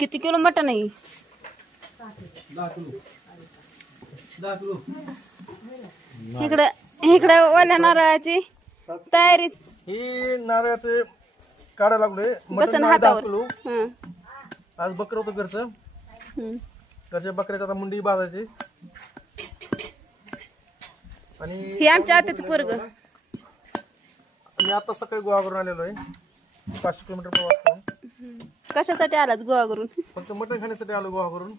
किती किलो मटण आहे? 10 किलो. इकडे ओल्या नारळाची तयारी. ही नारळाचे काढा लागलोय. बसन हातावर. आज बकर होतं घरचं. घरच्या बकऱ्याची आता मुंडी बाजायची. आणि हे आमच्या आत्याचं पोरग. मी आता सकाळी गोवा करून आलेलो आहे. 500 किलोमीटर प्रवास करून. कशासाठी आलाच गोवा करून? फक्त मटण खाण्यासाठी आलो गोवा करून.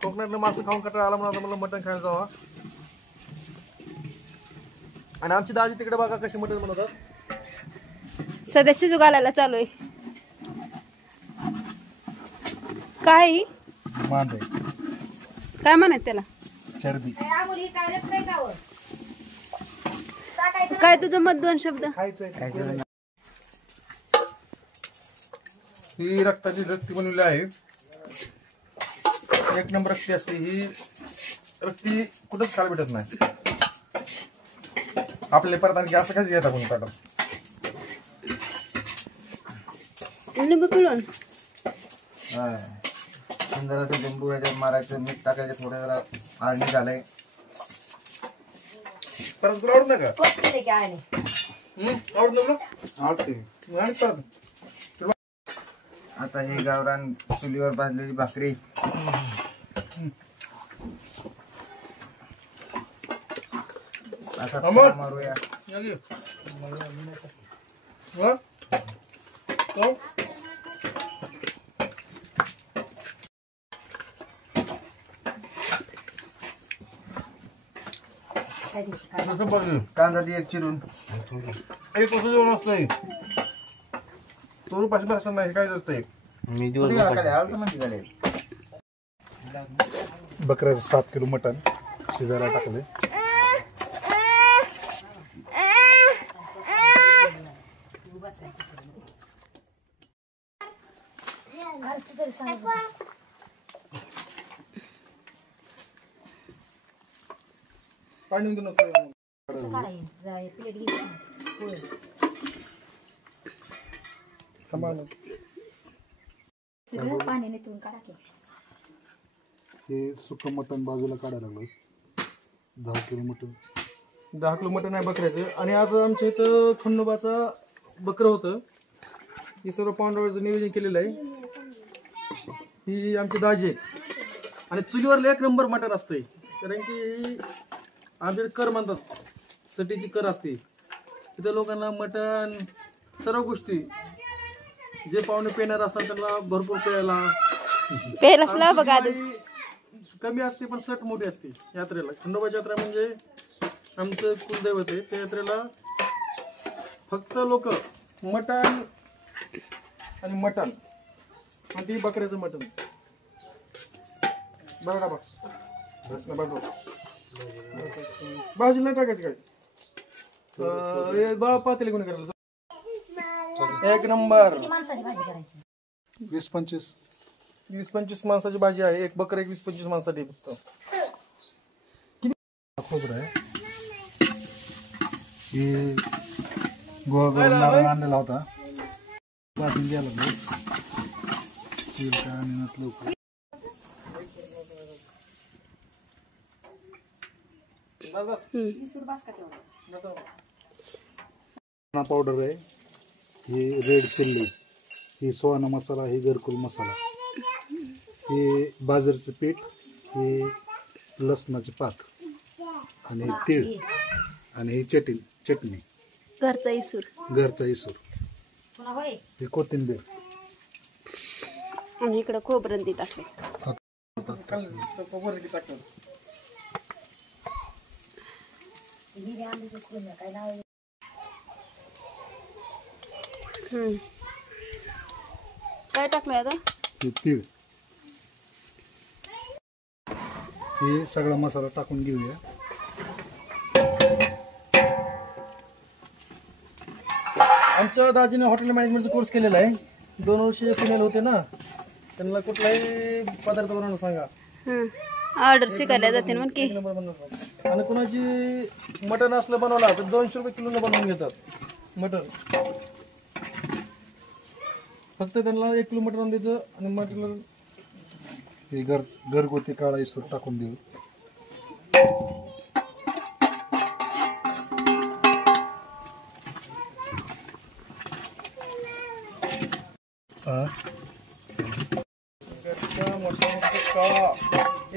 कोकणातलं मासे खाऊन कंटाळा आला म्हणून आता मला मटण खायला जावा. आणि आमची दाजी तिकडे बघा कशी मटण बनवतात. सध्या शिजू घालायला चालू आहे. काय काय म्हणायचं त्याला? चरबी. काय तुझं मत? 2 शब्द. ही रक्ताची रक्ती बनवली आहे. 1 नंबर रक्ती असते ही. रक्ती कुठंच खायला भेटत नाही आपल्या. परत आणखी असं कशी घेता कोणी ताटात? लिंबू पिळून सुंदराचं लिंबू ह्याच्यात मारायचं, मीठ टाकायचं, थोडं जरा आळणी झालंय. परत तुला आवडत नाही का? आवडत ना? आवडते. आणि परत आता हे गावरान चुलीवर भाजलेली भाकरी. आता मारूया. कांदा दे 1 चिरून. एक वर्ष जेवण असतंय. तो रुपाशी भाषण नाही काय असतंय. बकऱ्याचं 7 किलो मटण शिजायला टाकले. पाणी देऊ नको. हे सुकं मटण बाजूला काढायला लागलो. 10 किलो मटण. 10 किलो मटण आहे बकऱ्याचं. आणि आज आमच्या इथं खंडोबाचा बकर होतं. हे सर्व पांडवाचं नियोजन केलेलं आहे. ही आमची दाजी आहे. आणि चुलीवर 1 नंबर मटण असतंय. कारण की आमच्याकडे कर म्हणतात. सटीची कर असते. तिथं लोकांना मटण सर्व गोष्टी जे पाहुणे पेणार असतात त्यांना भरपूर प्यायला बघा. कमी असते पण सट मोठी असते यात्रेला. खंडोबाची यात्रा म्हणजे आमचं कुलदैवत आहे. त्या यात्रेला फक्त लोक मटण आणि मटण आणि ती बकऱ्याचं मटण. बघा बस भाजी नाही टाकायची काय. बाळा पातेली कोणी करायला. 1 नंबर. 20-25 माणसाची भाजी आहे. एक बकर 20-25 माणसासाठी फक्त. किती खोबरं आहे. हे गोवा आणलेला होता. पाठवून द्यायला लागलो. लवकर पावडर आहे. हे रेड चिल्ली. ही सोना मसाला. ही घरकुल मसाला. हे बाजरीचं पीठ. हे लसणाचे पात आणि तीळ आणि ही चटणी. घरचा इसूर. ही कोथिंबीर. आणि इकडे खोबरं ती टाकले. काय टाकलं आता? तीळ. हे सगळा मसाला टाकून घेऊया. आमच्या दाजीने हॉटेल मॅनेजमेंटचा कोर्स केलेला आहे. 2 वर्ष पुण्याला होते ना. त्यांना कुठलाही पदार्थ बनवणं सांगा. ऑर्डर शिकायला जाते म्हणून की. आणि कोणाची मटण असलं बनवला तर 200 रुपये किलो बनवून घेतात मटण. फक्त त्यांना 1 किलो मटण द्यायचं आणि मटण हे घरगुती काळा इसर टाकून देऊ.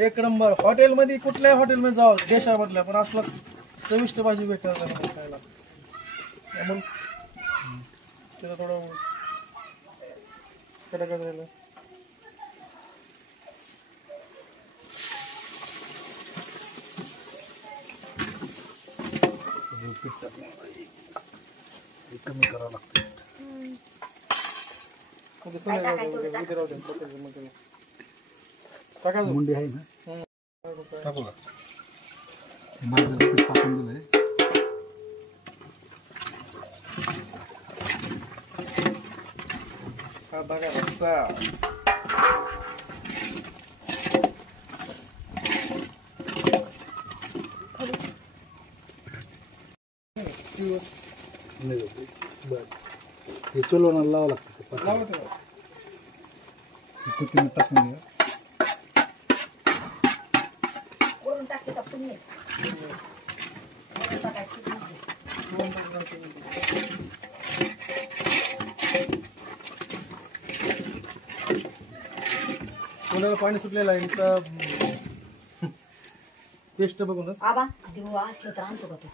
एक नंबर. हॉटेलमध्ये कुठल्याही हॉटेलमध्ये जावं देशामधल्या पण असला चविष्ट भाजी भेटणार नाही खायला. त्यामुळे त्याला थोडं कडक झालं. कमी करावं लागतं. मुंडी आहे ना टाकू का माझं पीठ टाकून दिलंय. हा बघा रस्सा हे चुलवणाला लावावं लागतं. कोथिंबीर टाकून घ्या. कोणाला पाणी सुटलेलं आहे टेस्ट बघूनच. आबा देऊ असलं तर आणतो का तू?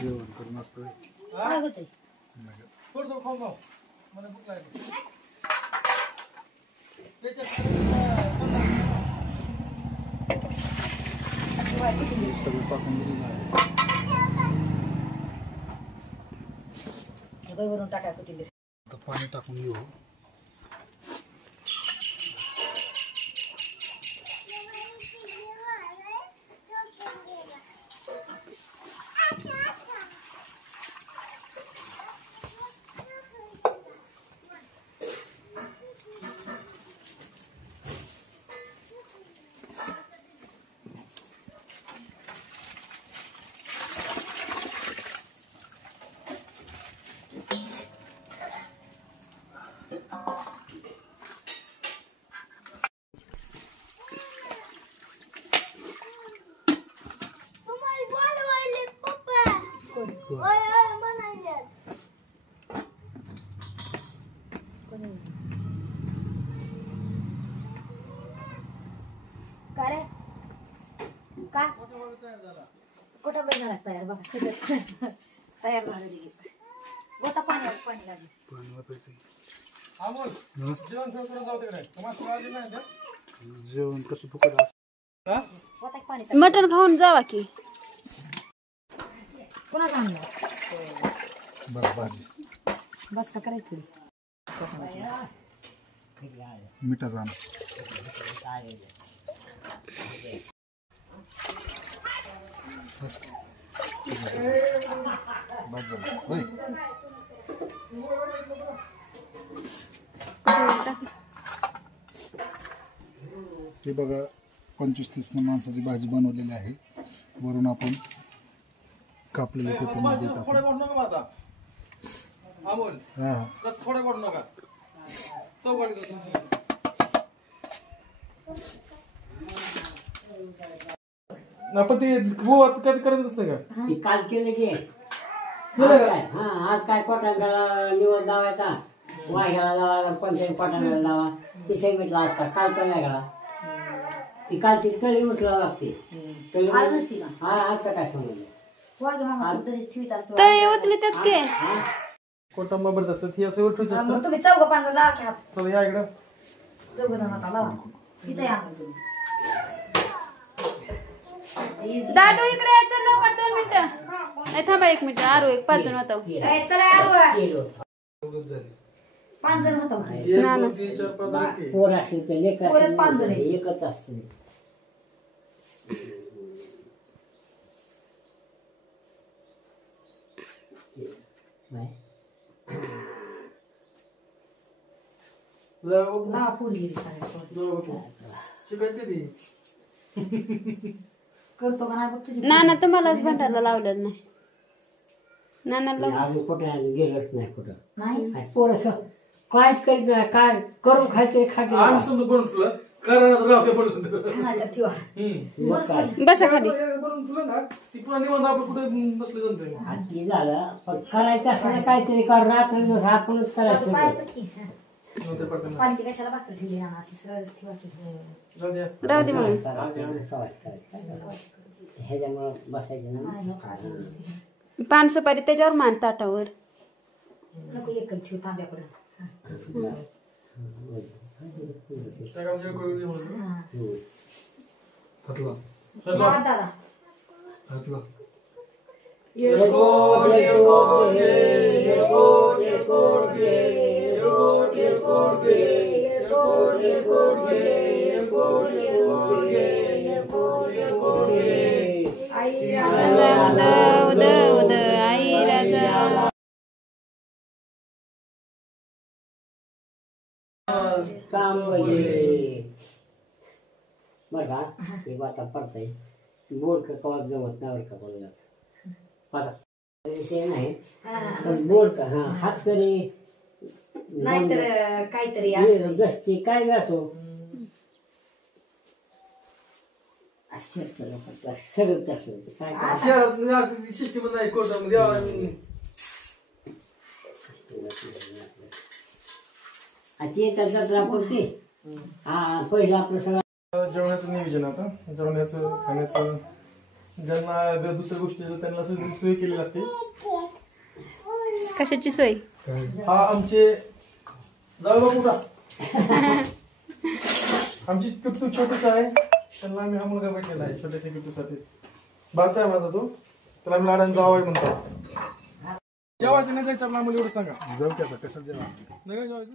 जेवण करून असतो. काय होतंय? सगळं टाकून दिलेलं आहे. वरून टाकाय कोथिंबीर. आता पाणी टाकून घेऊ. काय रे? काय कुठं बनणार तयार बघा सगळं तयार झालं लगेच. गोता पाणी लागलं. जेवण कसं फुकट गोता पाणी मटण खाऊन जावा की. पुन्हा आणलं बरं भाजी बस का करायचं. मिठाचं आण. हे बघा 25-30 माणसाची भाजी बनवलेली आहे. वरून आपण कापलेले कोथिंबीर देत आहोत. आपण ते करत असतं का काल केलं की आज काय पटांगाला निवड लावायचा वाघ्याला लावा कोणत्याही पटांगाला लावा तिथे मीठ लावता कालचा वेगळा ती कालची तळी उठलावं लागते. हा आजचा काय समजलं तळी उचली त्यात के कोटंबा बरं असतं ही असं उठवायचं असतं. तुम्ही चौघ पांढर लावा की हात. चला या इकडं. चौघ जणांना लावा इथे या तुम्ही. दादू इकडे यायचं लवकर 2 मिनिटं. नाही थांबा 1 मिनिट. आरू एक 5 जण होतो. चला यार 5 जण होतो. 1 2 3 4 5 झाले. पोर असेल तर लेकर परत 5 जण एकच असतं. लावा पोरगी सगळ्या शिकायचं कधी करतो का नाही बघ तुझी नाना तुम्हालाच भंडारला लावलेलं नाही नानाला अजून कुठे गेलोच नाही कुठं नाही पोरं काहीच करीत नाही काय करून खायचे खाते आम्ही समजा बनवून तुला कारण राहते बनवून खाणार ठेवा मग काय बसा खाली बनवून तुला ना ती पुन्हा निवांत आपलं कुठे बसले जमते आधी झालं पण करायचं असं काहीतरी कर रात्र दिवस आपणच करायचं पाय होतं. पटकी नंतर पडतं ना. पाणी कशाला भाकर ठेवली ना अशी सरळ ठेवा की जाऊ द्या. राहू दे म्हणून सवास करायचं ह्याच्यामुळं बसायचं ना नाही, हो, असं असते. पान सुपारी त्याच्यावर मान ताटावर नको एक ठेव तांब्याकडे त्या कामाच्या कळू दे म्हणून. हातला दादा हातला आई उद उद उद आई राजा बघा हे आता पडतंय बोर्ड का कवा जमत नाही बरं का बोलला आता विषय नाही पण बोर्ड का हा हात तरी नाहीतर काहीतरी असं गस्ती काय बी असो सगळं तसं काय शहरात सिस्टीम नाही कोर्टामध्ये आम्ही ती जत्रा पडते हा पहिलं आपलं सगळं जेवणाचं नियोजन आता जेवणाचं खाण्याचं ज्यांना दुसऱ्या गोष्टी त्यांना सगळी सोय केलेली असते कशाची सोय हा आमचे जाऊ बापू का आमची किट्टू छोटूच आहे त्यांना आम्ही हा मुलगा भेटलेला आहे छोट्याशा किट्टूसाठी बारचा आहे माझा तो त्याला आम्ही लाडाने जाऊ आहे म्हणतो जेवायचं नाही जायचं आपल्या आम्हाला एवढं सांगा जाऊ की आता कसं जेवा नाही जेवायचं